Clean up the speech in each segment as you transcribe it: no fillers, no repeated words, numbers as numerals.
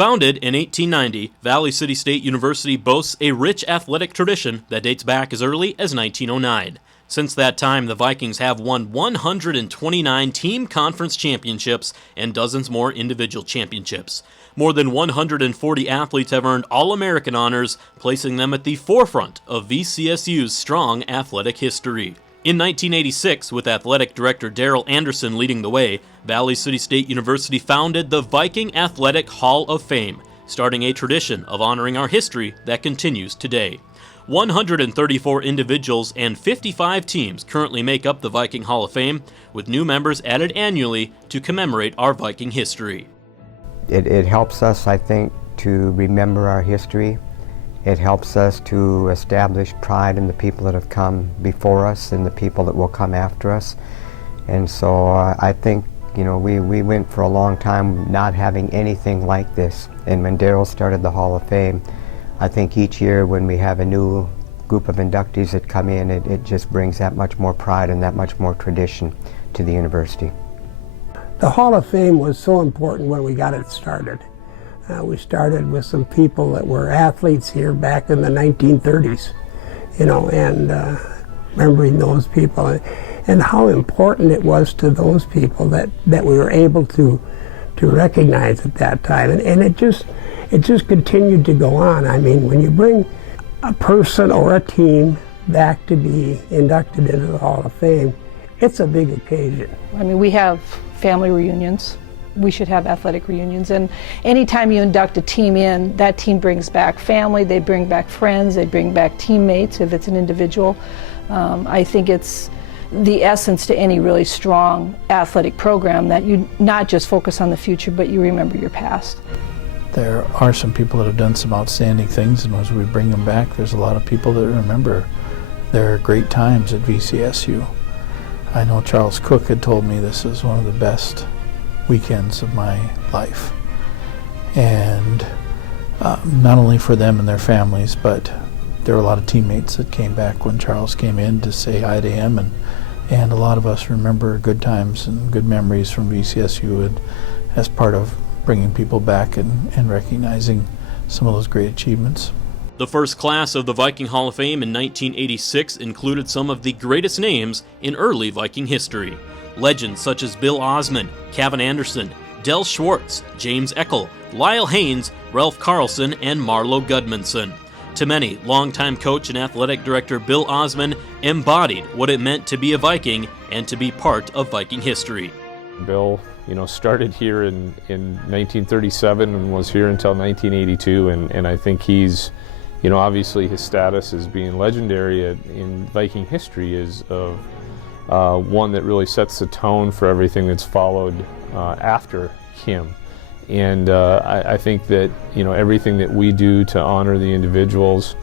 Founded in 1890, Valley City State University boasts a rich athletic tradition that dates back as early as 1909. Since that time, the Vikings have won 129 team conference championships and dozens more individual championships. More than 140 athletes have earned All-American honors, placing them at the forefront of VCSU's strong athletic history. In 1986, with athletic director Darrell Anderson leading the way, Valley City State University founded the Viking Athletic Hall of Fame, starting a tradition of honoring our history that continues today. 134 individuals and 55 teams currently make up the Viking Hall of Fame, with new members added annually to commemorate our Viking history. It helps us, I think, to remember our history. It helps us to establish pride in the people that have come before us and the people that will come after us. And so I think, we went for a long time not having anything like this. And when Darrell started the Hall of Fame, I think each year when we have a new group of inductees that come in, it just brings that much more pride and that much more tradition to the university. The Hall of Fame was so important when we got it started. We started with some people that were athletes here back in the 1930s, and remembering those people and how important it was to those people that we were able to recognize at that time. And it just continued to go on. I mean, when you bring a person or a team back to be inducted into the Hall of Fame, it's a big occasion. I mean, we have family reunions. We should have athletic reunions, and anytime you induct a team in, that team brings back family, they bring back friends, they bring back teammates if it's an individual. I think it's the essence to any really strong athletic program that you not just focus on the future, but you remember your past. There are some people that have done some outstanding things, and as we bring them back, there's a lot of people that remember their great times at VCSU. I know Charles Cook had told me this is one of the best weekends of my life, and not only for them and their families, but there were a lot of teammates that came back when Charles came in to say hi to him, and a lot of us remember good times and good memories from VCSU as part of bringing people back and recognizing some of those great achievements. The first class of the Viking Hall of Fame in 1986 included some of the greatest names in early Viking history. Legends such as Bill Osman, Kevin Anderson, Del Schwartz, James Eckel, Lyle Haynes, Ralph Carlson, and Marlo Gudmundsson. To many, longtime coach and athletic director Bill Osman embodied what it meant to be a Viking and to be part of Viking history. Bill, started here in 1937 and was here until 1982, and I think he's, obviously his status as being legendary in Viking history is of one that really sets the tone for everything that's followed after him. And I think that everything that we do to honor the individuals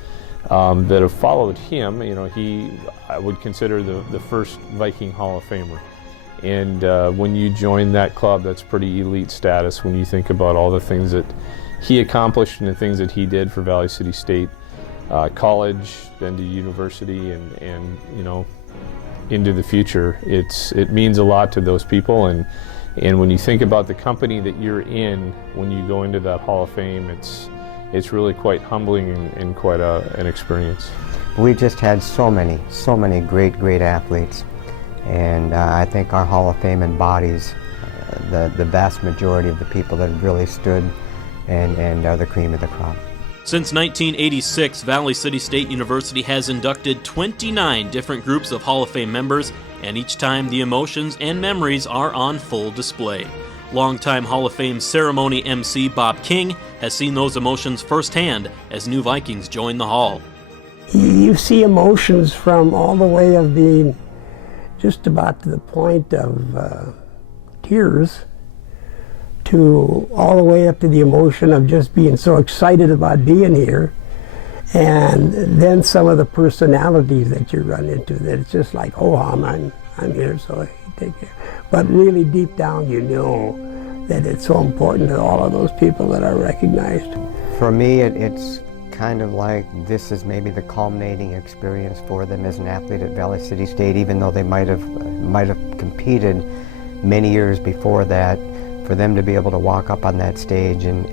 that have followed him, I would consider the first Viking Hall of Famer. And when you join that club, that's pretty elite status when you think about all the things that he accomplished and the things that he did for Valley City State College, then to university, and into the future. It means a lot to those people, and when you think about the company that you're in when you go into that Hall of Fame, it's really quite humbling and quite an experience. We've just had so many great athletes, and I think our Hall of Fame embodies the vast majority of the people that have really stood and are the cream of the crop. Since 1986, Valley City State University has inducted 29 different groups of Hall of Fame members, and each time the emotions and memories are on full display. Longtime Hall of Fame ceremony MC Bob King has seen those emotions firsthand as new Vikings join the Hall. You see emotions from all the way of being just about to the point of tears, to all the way up to the emotion of just being so excited about being here, and then some of the personalities that you run into that it's just like, oh, I'm here, so I take care. But really deep down you know that it's so important to all of those people that are recognized. For me, it's kind of like this is maybe the culminating experience for them as an athlete at Valley City State, even though they might have competed many years before that. for them to be able to walk up on that stage and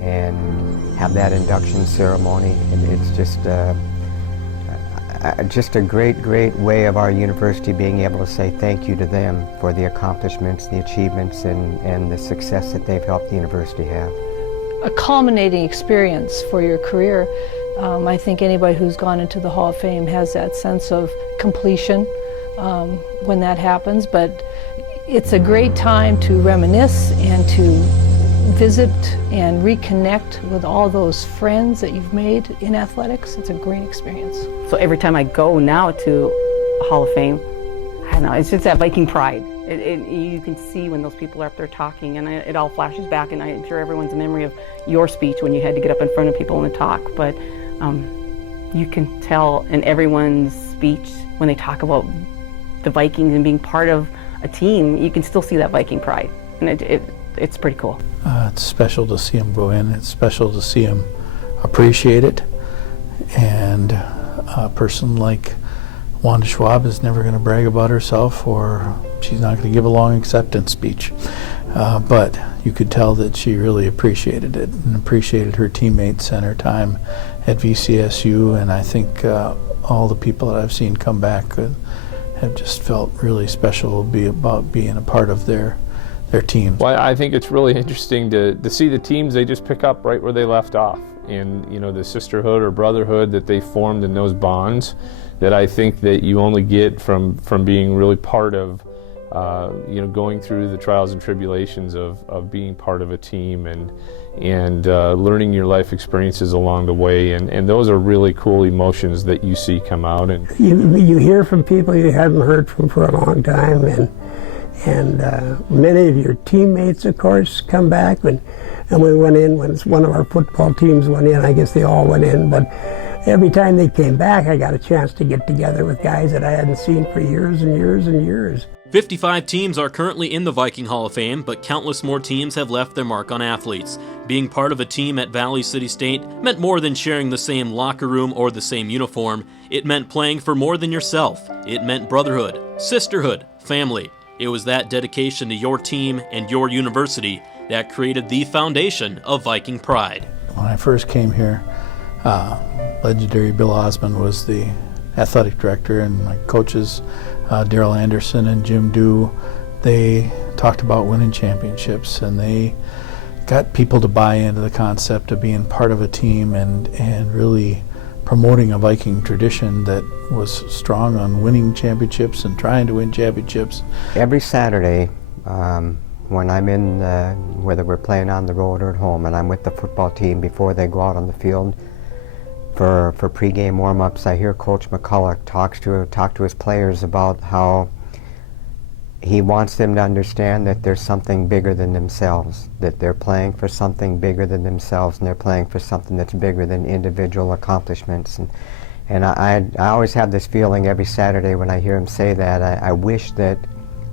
have that induction ceremony, it's just a great way of our university being able to say thank you to them for the accomplishments, the achievements, and the success that they've helped the university have. A culminating experience for your career. I think anybody who's gone into the Hall of Fame has that sense of completion when that happens, but it's a great time to reminisce and to visit and reconnect with all those friends that you've made in athletics. It's a great experience. So every time I go now to Hall of Fame, I don't know, it's just that Viking pride. You can see when those people are up there talking, and it all flashes back, and I'm sure everyone's a memory of your speech when you had to get up in front of people and talk, but you can tell in everyone's speech when they talk about the Vikings and being part of a team, you can still see that Viking pride, and it's pretty cool. It's special to see them go in. It's special to see them appreciate it. And a person like Wanda Schwab is never going to brag about herself, or she's not going to give a long acceptance speech. But you could tell that she really appreciated it and appreciated her teammates and her time at VCSU. And I think all the people that I've seen come back have just felt really special about being a part of their team. Well, I think it's really interesting to see the teams, they just pick up right where they left off. And, you know, the sisterhood or brotherhood that they formed in those bonds that I think that you only get from being really part of, you know, going through the trials and tribulations of being part of a team and learning your life experiences along the way. And those are really cool emotions that you see come out. And you hear from people you haven't heard from for a long time, and many of your teammates, of course, come back. And we went in, when one of our football teams went in, I guess they all went in, but every time they came back, I got a chance to get together with guys that I hadn't seen for years and years and years. 55 teams are currently in the Viking Hall of Fame, but countless more teams have left their mark on athletes. Being part of a team at Valley City State meant more than sharing the same locker room or the same uniform. It meant playing for more than yourself. It meant brotherhood, sisterhood, family. It was that dedication to your team and your university that created the foundation of Viking pride. When I first came here, legendary Bill Osmond was the athletic director, and my coaches, Darrell Anderson and Jim Dew, they talked about winning championships, and they got people to buy into the concept of being part of a team and really promoting a Viking tradition that was strong on winning championships and trying to win championships. Every Saturday, when I'm in, whether we're playing on the road or at home, and I'm with the football team before they go out on the field for pregame warm-ups, I hear Coach McCulloch talk to his players about how he wants them to understand that there's something bigger than themselves, that they're playing for something bigger than themselves, and they're playing for something that's bigger than individual accomplishments. And I always have this feeling every Saturday when I hear him say that. I wish that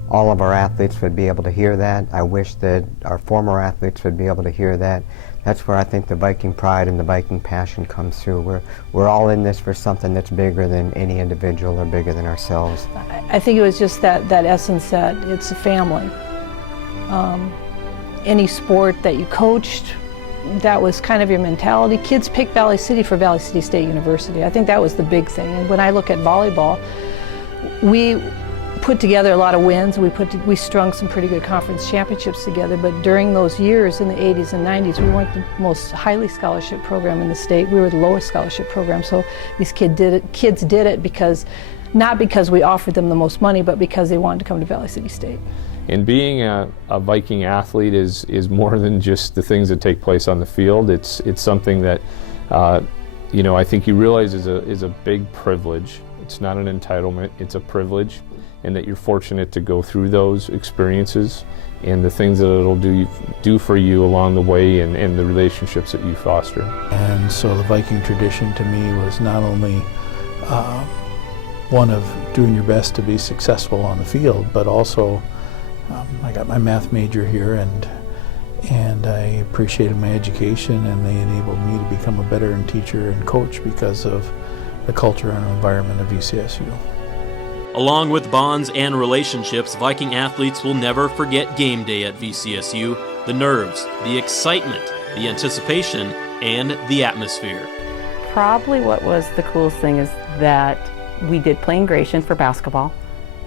all of our athletes would be able to hear that. I wish that our former athletes would be able to hear that. That's where I think the Viking pride and the Viking passion comes through. We're all in this for something that's bigger than any individual or bigger than ourselves. I think it was just that essence that it's a family. Any sport that you coached, that was kind of your mentality. Kids picked Valley City for Valley City State University. I think that was the big thing. And when I look at volleyball, we put together a lot of wins. We strung some pretty good conference championships together, but during those years in the 80s and 90s, we weren't the most highly scholarship program in the state. We were the lowest scholarship program, so these kids did it because, not because we offered them the most money, but because they wanted to come to Valley City State. And being a Viking athlete is more than just the things that take place on the field. It's something that you know, I think you realize is a big privilege. It's not an entitlement, it's a privilege, and that you're fortunate to go through those experiences and the things that it'll do for you along the way, and the relationships that you foster. And so the Viking tradition to me was not only one of doing your best to be successful on the field, but also I got my math major here, and I appreciated my education, and they enabled me to become a better teacher and coach because of the culture and environment of VCSU. Along with bonds and relationships, Viking athletes will never forget game day at VCSU. the nerves, the excitement, the anticipation, and the atmosphere. Probably what was the coolest thing is that we did play in Gratian for basketball,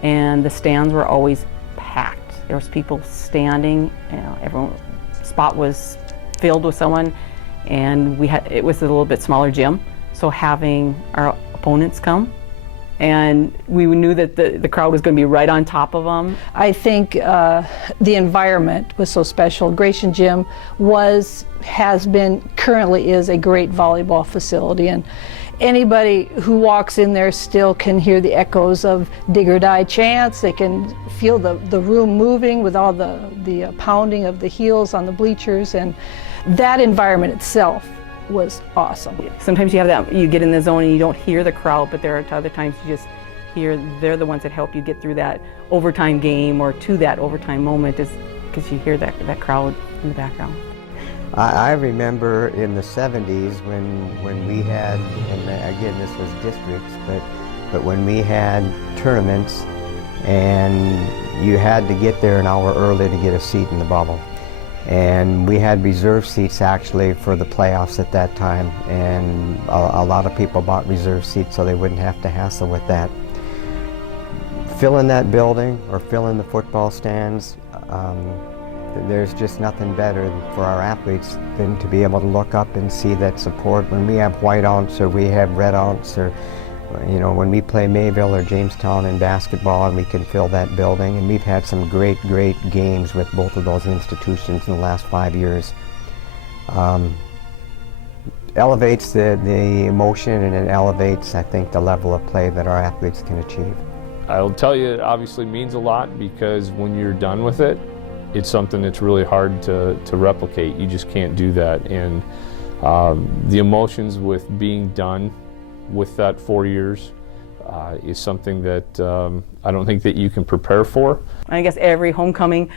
and the stands were always packed. There was people standing, everyone spot was filled with someone, and it was a little bit smaller gym, so having our opponents come, and we knew that the crowd was going to be right on top of them. I think the environment was so special. Gratian Gym has been, currently is a great volleyball facility, and anybody who walks in there still can hear the echoes of dig or die chants. They can feel the room moving with all the pounding of the heels on the bleachers, and that environment itself was awesome. Sometimes you get in the zone and you don't hear the crowd, but there are other times you just hear, they're the ones that help you get through that overtime game or to that overtime moment, is because you hear that crowd in the background. I remember in the 70s when we had, and again this was districts, but when we had tournaments and you had to get there an hour early to get a seat in the bubble. And we had reserve seats actually for the playoffs at that time, and a lot of people bought reserve seats so they wouldn't have to hassle with that. Filling that building or filling the football stands, there's just nothing better for our athletes than to be able to look up and see that support. When we have white ounce or we have red ounce, or when we play Mayville or Jamestown in basketball and we can fill that building, and we've had some great games with both of those institutions in the last 5 years. Elevates the emotion, and it elevates, I think, the level of play that our athletes can achieve. I'll tell you, it obviously means a lot, because when you're done with it, it's something that's really hard to replicate. You just can't do that. And the emotions with being done with that 4 years is something that I don't think that you can prepare for. I guess every homecoming,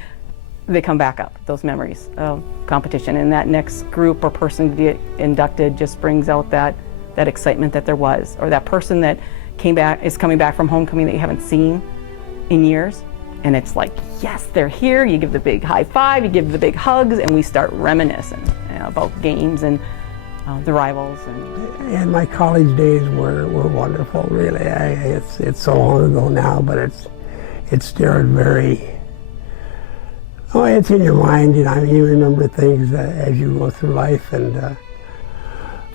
they come back up, those memories of competition, and that next group or person to get inducted just brings out that excitement that there was, or that person that is coming back from homecoming that you haven't seen in years, and it's like, yes, they're here. You give the big high five, you give the big hugs, and we start reminiscing about games and the rivals. And my college days were wonderful, really. It's so long ago now, but it's still very, it's in your mind, you remember things as you go through life. And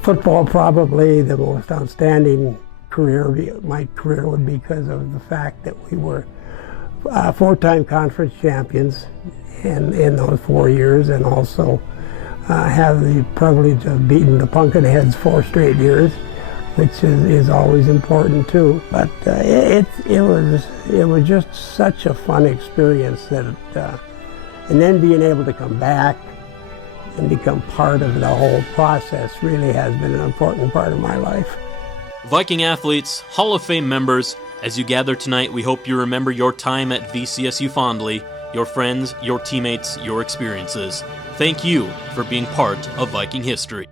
football, probably the most outstanding my career would be because of the fact that we were 4-time conference champions in those 4 years, and also have the privilege of beating the Pumpkinheads 4 straight years, which is always important too. But it was just such a fun experience that and then being able to come back and become part of the whole process really has been an important part of my life. Viking athletes, Hall of Fame members, as you gather tonight, we hope you remember your time at VCSU fondly, your friends, your teammates, your experiences. Thank you for being part of Viking history.